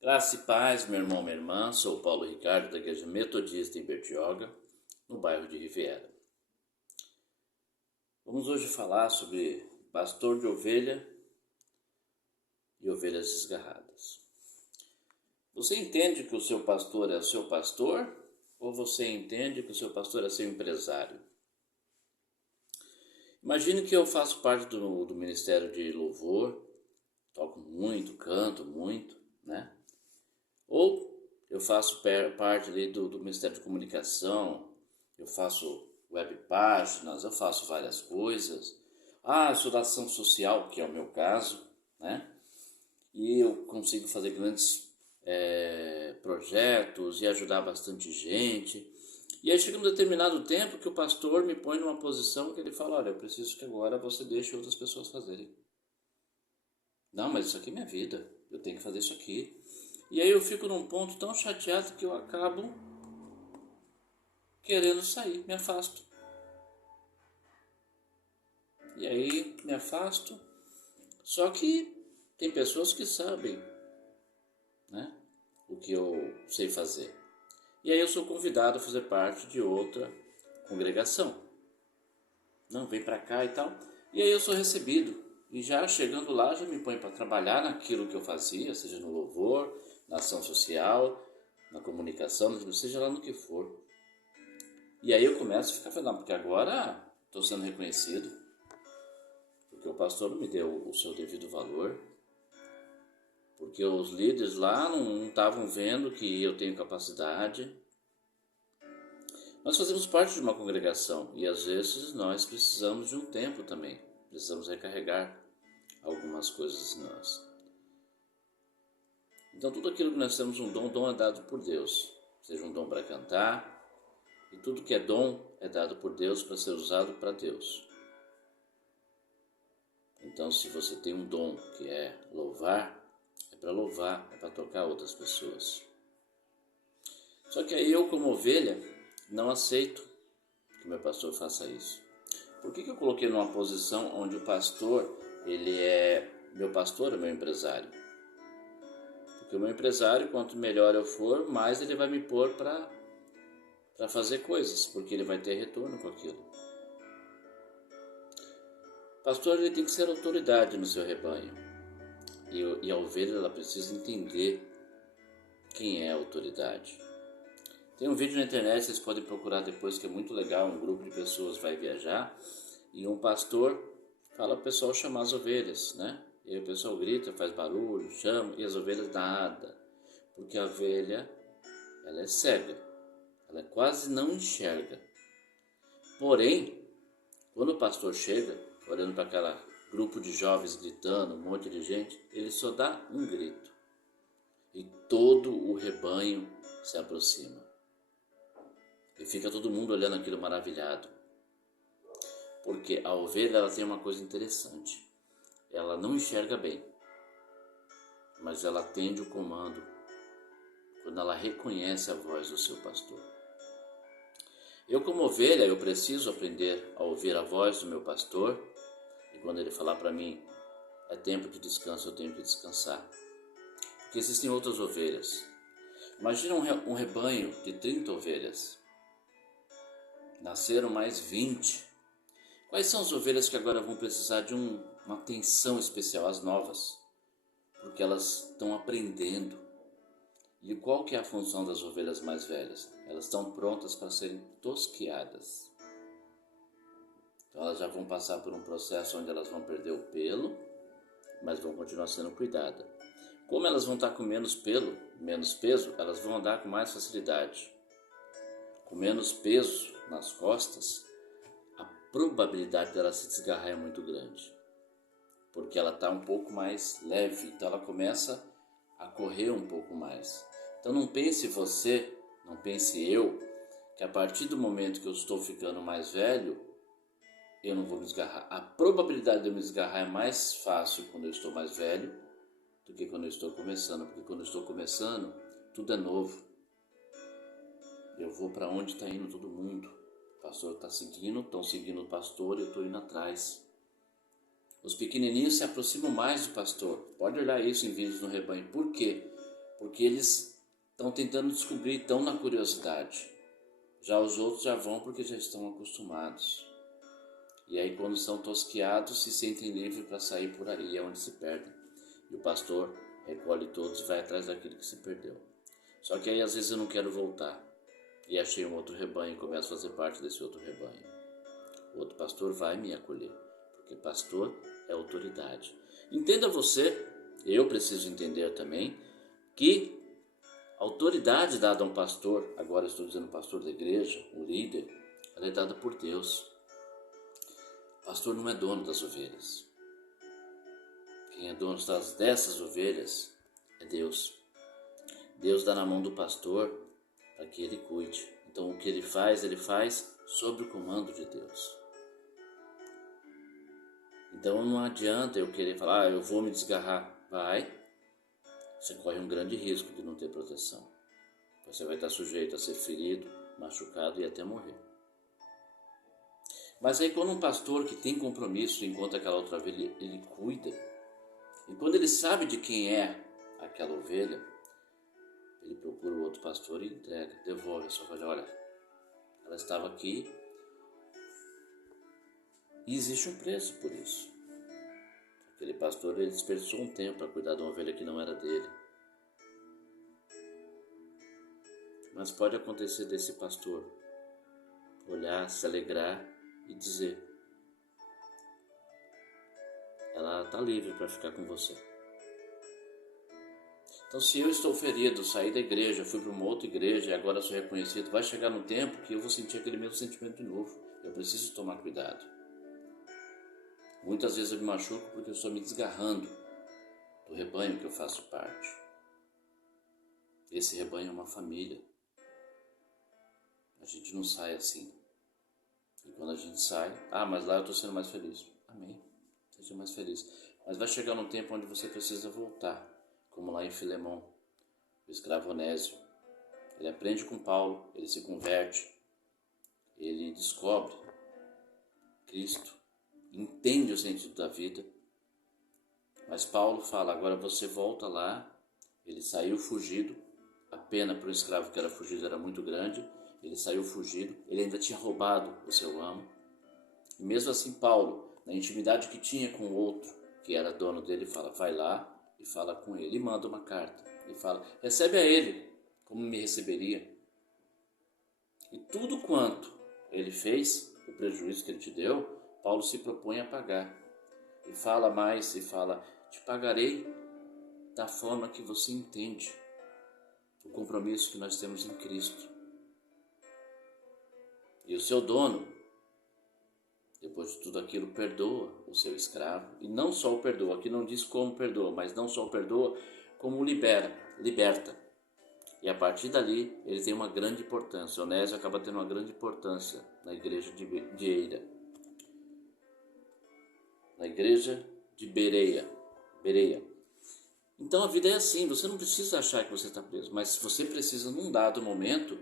Graça e paz, meu irmão, minha irmã. Sou o Paulo Ricardo, da Igreja Metodista em Bertioga, no bairro de Riviera. Vamos hoje falar sobre pastor de ovelha e ovelhas desgarradas. Você entende que o seu pastor é o seu pastor? Ou você entende que o seu pastor é seu empresário? Imagine que eu faço parte do ministério de louvor, toco muito, canto muito, né? Ou eu faço parte ali do Ministério de Comunicação, eu faço web páginas, eu faço várias coisas. Eu sou da ação social, que é o meu caso, né? E eu consigo fazer grandes projetos e ajudar bastante gente. E aí chega um determinado tempo que o pastor me põe numa posição que ele fala, olha, eu preciso que agora você deixe outras pessoas fazerem. Não, mas isso aqui é minha vida, eu tenho que fazer isso aqui. E aí eu fico num ponto tão chateado que eu acabo querendo sair, me afasto. E aí me afasto. Só que tem pessoas que sabem, né, o que eu sei fazer. E aí eu sou convidado a fazer parte de outra congregação. Não, vem pra cá e tal. E aí eu sou recebido. E já chegando lá, já me põe para trabalhar naquilo que eu fazia, seja no louvor, na ação social, na comunicação, seja lá no que for. E aí eu começo a ficar falando, porque agora estou sendo reconhecido, porque o pastor não me deu o seu devido valor, porque os líderes lá não estavam vendo que eu tenho capacidade. Nós fazemos parte de uma congregação e às vezes nós precisamos de um tempo também, precisamos recarregar algumas coisas em nós. Então tudo aquilo que nós temos um dom é dado por Deus, seja um dom para cantar, e tudo que é dom é dado por Deus para ser usado para Deus. Então, se você tem um dom que é louvar, é para louvar, é para tocar outras pessoas. Só que aí eu, como ovelha, não aceito que meu pastor faça isso. Por que eu coloquei numa posição onde o pastor, ele é meu pastor, é meu empresário? Porque o meu empresário, quanto melhor eu for, mais ele vai me pôr para fazer coisas, porque ele vai ter retorno com aquilo. O pastor, ele tem que ser autoridade no seu rebanho. E a ovelha, ela precisa entender quem é a autoridade. Tem um vídeo na internet, vocês podem procurar depois, que é muito legal. Um grupo de pessoas vai viajar e um pastor fala para o pessoal chamar as ovelhas, né? E aí o pessoal grita, faz barulho, chama, e as ovelhas nada. Porque a ovelha, ela é cega, ela quase não enxerga. Porém, quando o pastor chega, olhando para aquele grupo de jovens gritando, um monte de gente, ele só dá um grito. E todo o rebanho se aproxima. E fica todo mundo olhando aquilo maravilhado. Porque a ovelha, ela tem uma coisa interessante. Ela não enxerga bem, mas ela atende o comando quando ela reconhece a voz do seu pastor. Eu, como ovelha, eu preciso aprender a ouvir a voz do meu pastor. E quando ele falar para mim, é tempo de descanso, eu tenho que descansar. Porque existem outras ovelhas. Imagina um rebanho de 30 ovelhas. Nasceram mais 20. Quais são as ovelhas que agora vão precisar de uma atenção especial, as novas? Porque elas estão aprendendo. E qual que é a função das ovelhas mais velhas? Elas estão prontas para serem tosquiadas. Então elas já vão passar por um processo onde elas vão perder o pelo, mas vão continuar sendo cuidadas. Como elas vão estar com menos pelo, menos peso, elas vão andar com mais facilidade. Com menos peso nas costas, a probabilidade dela se desgarrar é muito grande. Porque ela está um pouco mais leve, então ela começa a correr um pouco mais. Então não pense você, não pense eu, que a partir do momento que eu estou ficando mais velho, eu não vou me desgarrar. A probabilidade de eu me desgarrar é mais fácil quando eu estou mais velho do que quando eu estou começando. Porque quando eu estou começando, tudo é novo. Eu vou para onde está indo todo mundo. O pastor está seguindo, estão seguindo o pastor e eu estou indo atrás. Os pequenininhos se aproximam mais do pastor. Pode olhar isso em vídeos no rebanho. Por quê? porque eles estão tentando descobrir, estão na curiosidade. Já os outros já vão porque já estão acostumados. E aí quando são tosqueados, se sentem livres para sair por aí, é onde se perdem. E o pastor recolhe todos e vai atrás daquilo que se perdeu. Só que aí às vezes eu não quero voltar. E achei um outro rebanho e começo a fazer parte desse outro rebanho. O outro pastor vai me acolher, porque pastor é autoridade. Entenda você, eu preciso entender também, que a autoridade dada a um pastor, agora estou dizendo pastor da igreja, o líder, ela é dada por Deus. O pastor não é dono das ovelhas. Quem é dono dessas ovelhas é Deus. Deus dá na mão do pastor para que ele cuide. Então o que ele faz sob o comando de Deus. Então não adianta eu querer falar, eu vou me desgarrar. Vai, você corre um grande risco de não ter proteção. Você vai estar sujeito a ser ferido, machucado e até morrer. Mas aí quando um pastor que tem compromisso encontra aquela outra ovelha, ele cuida. E quando ele sabe de quem é aquela ovelha, ele procura o outro pastor e entrega, devolve a sua ovelha. Olha, ela estava aqui e existe um preço por isso. Aquele pastor, ele desperdiçou um tempo para cuidar de uma ovelha que não era dele. Mas pode acontecer desse pastor olhar, se alegrar e dizer: ela está livre para ficar com você. Então, se eu estou ferido, saí da igreja, fui para uma outra igreja e agora sou reconhecido, vai chegar no tempo que eu vou sentir aquele mesmo sentimento de novo. Eu preciso tomar cuidado. Muitas vezes eu me machuco porque eu estou me desgarrando do rebanho que eu faço parte. Esse rebanho é uma família. A gente não sai assim. E quando a gente sai, mas lá eu estou sendo mais feliz. Amém. Seja mais feliz. Mas vai chegar um tempo onde você precisa voltar. Como lá em Filemão, o escravo Onésio. Ele aprende com Paulo, ele se converte, ele descobre Cristo, entende o sentido da vida. Mas Paulo fala, agora você volta lá. Ele saiu fugido, a pena para o escravo que era fugido era muito grande. Ele saiu fugido, ele ainda tinha roubado o seu amo. E mesmo assim Paulo, na intimidade que tinha com o outro, que era dono dele, fala, vai lá e fala com ele. E manda uma carta e fala, recebe a ele como me receberia. E tudo quanto ele fez, o prejuízo que ele te deu, Paulo se propõe a pagar. E fala mais, e fala, te pagarei da forma que você entende o compromisso que nós temos em Cristo. E o seu dono, depois de tudo aquilo, perdoa o seu escravo. E não só o perdoa, aqui não diz como perdoa, mas não só o perdoa, como o liberta. E a partir dali, ele tem uma grande importância. Onésio acaba tendo uma grande importância na igreja de Eira. Na igreja de Bereia. Então a vida é assim, você não precisa achar que você está preso, mas você precisa, num dado momento,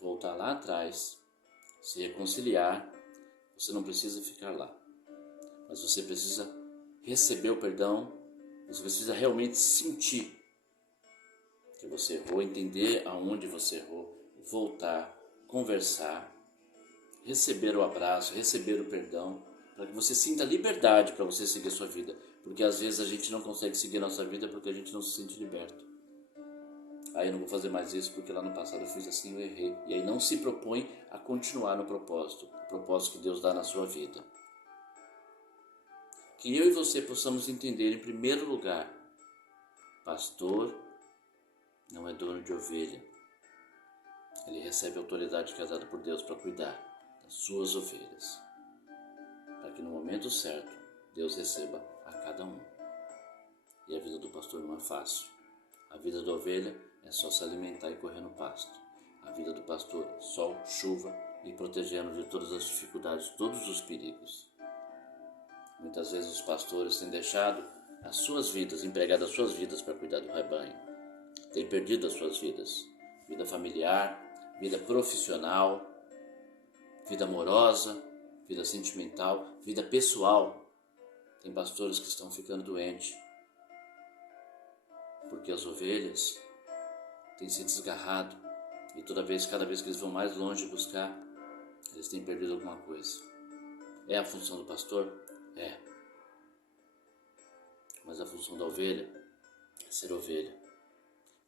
voltar lá atrás, se reconciliar. Você não precisa ficar lá, mas você precisa receber o perdão, você precisa realmente sentir que você errou, entender aonde você errou, voltar, conversar, receber o abraço, receber o perdão, para que você sinta liberdade para você seguir a sua vida, porque às vezes a gente não consegue seguir a nossa vida porque a gente não se sente liberto. Eu não vou fazer mais isso porque lá no passado eu fiz assim, eu errei. E aí não se propõe a continuar no propósito, o propósito que Deus dá na sua vida. Que eu e você possamos entender, em primeiro lugar, pastor não é dono de ovelha. Ele recebe a autoridade que é dada por Deus para cuidar das suas ovelhas. Para que no momento certo, Deus receba a cada um. E a vida do pastor não é fácil. A vida da ovelha é só se alimentar e correr no pasto. A vida do pastor, sol, chuva e protegendo de todas as dificuldades, todos os perigos. Muitas vezes os pastores têm deixado as suas vidas, empregado as suas vidas para cuidar do rebanho. Têm perdido as suas vidas. Vida familiar, vida profissional, vida amorosa, vida sentimental, vida pessoal. Tem pastores que estão ficando doentes porque as ovelhas têm se desgarrado e cada vez que eles vão mais longe buscar, eles têm perdido alguma coisa. É a função do pastor? É. Mas a função da ovelha é ser ovelha.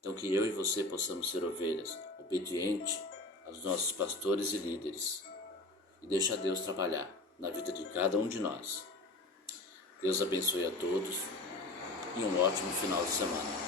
Então que eu e você possamos ser ovelhas, obedientes aos nossos pastores e líderes, e deixar Deus trabalhar na vida de cada um de nós. Deus abençoe a todos e um ótimo final de semana.